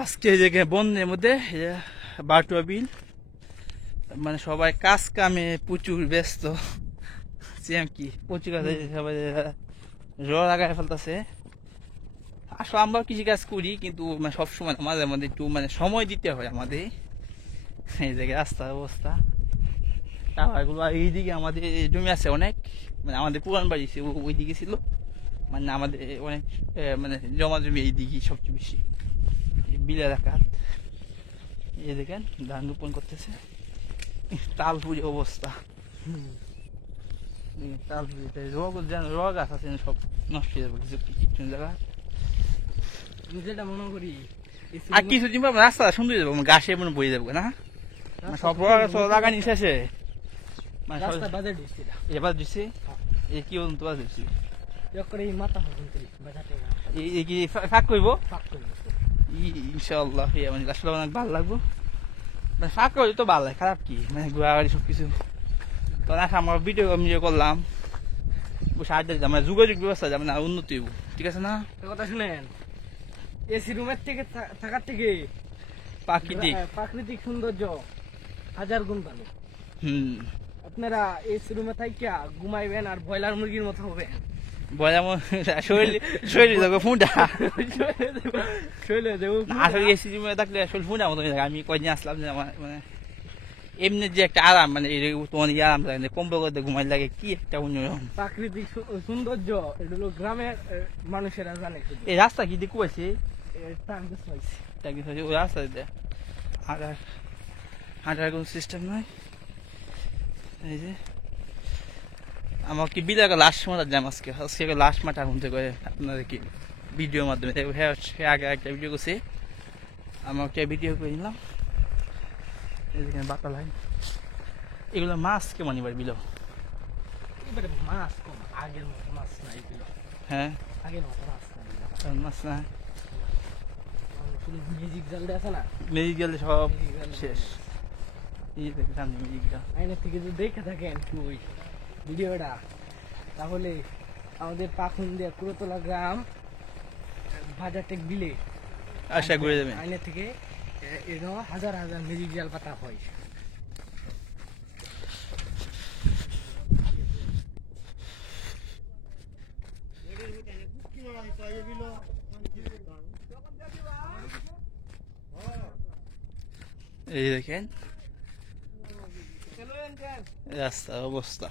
আজকে এই জায়গায় বন্যের মধ্যে বাটুয়া বিল, মানে সবাই কাজ কামে প্রচুর ব্যস্ত। সেম কি প্রচুর কাজে সবাই জ্বর লাগায় ফেলতেছে। আসলে আমরা কৃষি কাজ করি, কিন্তু মানে সবসময় মাঝে মধ্যে একটু মানে সময় দিতে হয় আমাদের। এই জায়গায় রাস্তার অবস্থা, টাওয়ারগুলো এইদিকে আমাদের জমি আছে অনেক, মানে আমাদের পুরান বাড়ি ওইদিকে ছিল, মানে আমাদের অনেক মানে জমা জমি এইদিকে সবচেয়ে বেশি বিল এলাকা। এই দেখেন ধান রোপণ করতেছে, তাল পুজো অবস্থা। তাল পুজোতে রোগ গাছ আছে সব নষ্ট হয়ে যাবে কিছু কিছু জায়গা। যেটা মনে করি আর কিছুদিন পর রাস্তা সুন্দর যাবো, গাছে মনে বয়ে যাবো না, সব রোগ গাছ লাগানি শেষে বাজার দিচ্ছি এবার দিচ্ছে। এই কি বলুন তো বাজার দিচ্ছি করে এই মাথা বাজারটা এই কি ফাঁক করবো ফাঁক করে ইনশাআল্লাহ। মানে আসলে অনেক ভালো লাগবো, মানে ফাঁক করলে তো ভালো লাগে, খারাপ কি মানে ঘোরাঘুরি সবকিছু। তখন আসে আমরা ভিডিও করলাম, বসে আড্ডা দিতাম, মানে যোগাযোগ ব্যবস্থা যাবে না উন্নতি হইব, ঠিক আছে না? কথা শুনেন, এসি রুমের থেকে থাকার থেকে প্রাকৃতিক সৌন্দর্য 1000 গুণ ভালো। আপনারা এসি রুমে থাকিয়া ঘুমাইবেন আর ব্রয়লার মুরগির মতো হবেন। শরীরে যাবো ফুঁটা, শরীরে দেবো আসলে এসি রুমে থাকলে আসলে ফুঁটা মতো থাকে। আমি কয়দিন আসলাম যে আমার মানে এমনি যে একটা আরাম, মানে তোমার আরাম লাগে, কম্বল করতে ঘুমাই লাগে, কি একটা অন্যরকম প্রাকৃতিক সৌন্দর্য। এটা হলো গ্রামের মানুষেরা জানে। এই রাস্তা কি দেখু আছে ওই রাস্তা হাঁটার কোন সিস্টেম নয়। এই যে আমার কি বিলে লাস্ট মাঠা যাম আজকে লাস্ট মাঠা ঘুমতে করে আপনাদের কি ভিডিওর মাধ্যমে আগে একটা ভিডিও করছি, আমার একটা ভিডিও করে নিলাম। এইখানে বাতা লাইন, এগুলো মাছ কেমন এবার বিলো? এবারে মাছ কম, আগের মতো মাছ নাই বিলো। হ্যাঁ আগের মতো মাছ নাই, মাছ না, মিউজিক জাল আছে না, মিউজিক গেলে সব শেষ। আইনের থেকে যদি দেখে থাকেন ওই ভিডিওটা, তাহলে আমাদের পাখুন্দিয়া কুড়োতলা গ্রাম বাজারটেক বিলে আশা করে যাবেন। আইনের থেকে এরকম হাজার হাজার মিউজিক জাল পাতা হয়। এই দেখেন রাস্তার অবস্থা।